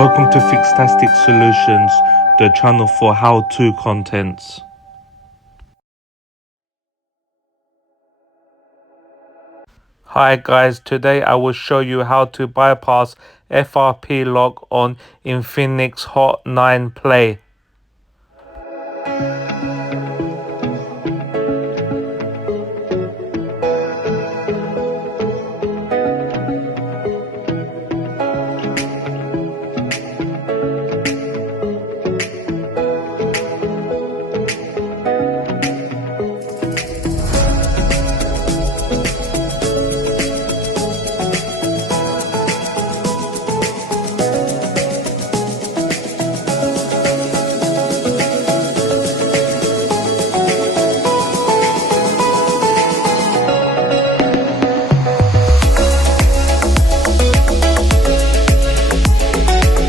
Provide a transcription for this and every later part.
Welcome to FIXtastic Solutions, the channel for how-to contents. Hi guys, today I will show you how to bypass FRP lock on Infinix Hot 9 Play.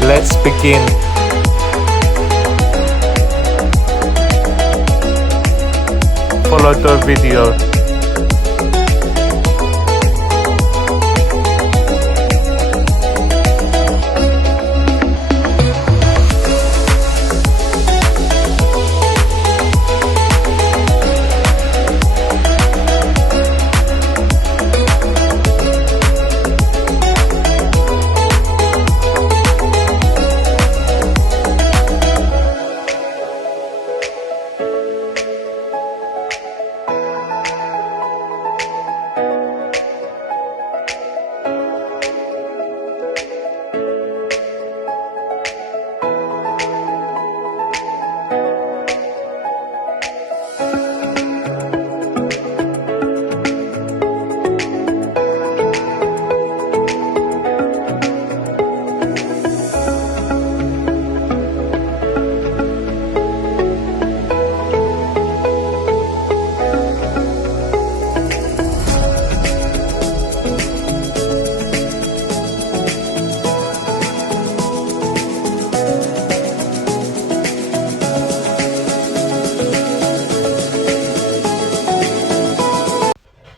Let's begin. Follow the video.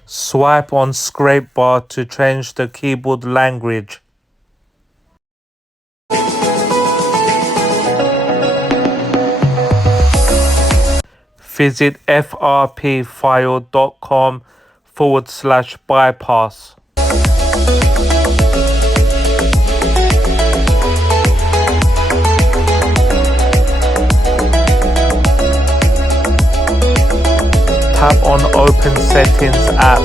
Swipe on scrape bar to change the keyboard language. Visit frpfile.com/bypass. Tap on Open Settings app.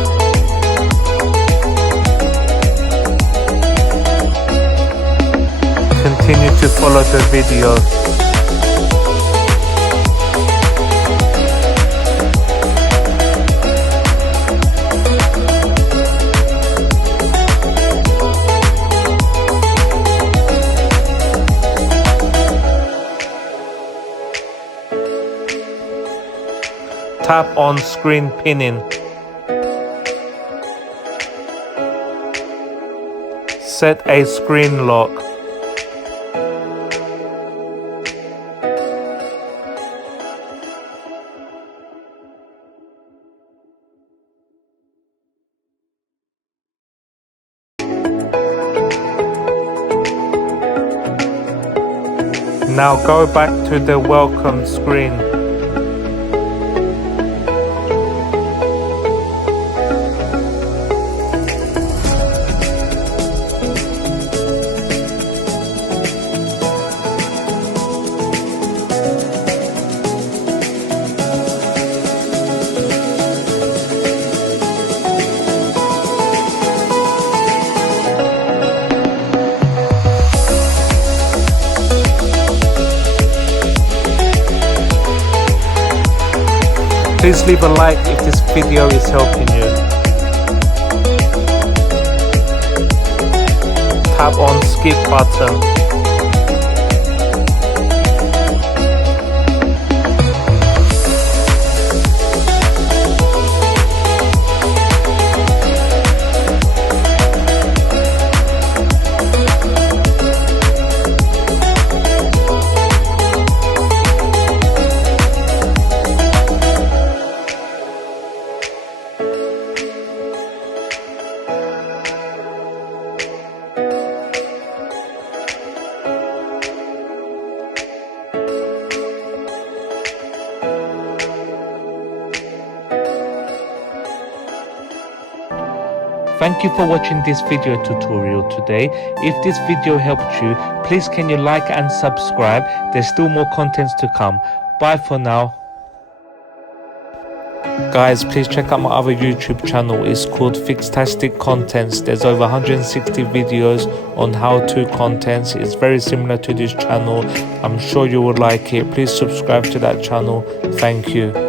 Continue to follow the video. Tap on screen pinning. Set a screen lock. Now go back to the welcome screen. Please leave a like if this video is helping you. Tap on skip button. Thank you for watching this video tutorial today. If this video helped you, please can you like and subscribe. There's still more contents to come. Bye for now. Guys, please check out my other YouTube channel. It's called FIXtastic Contents. There's over 160 videos on how-to contents. It's very similar to this channel. I'm sure you will like it. Please subscribe to that channel. Thank you.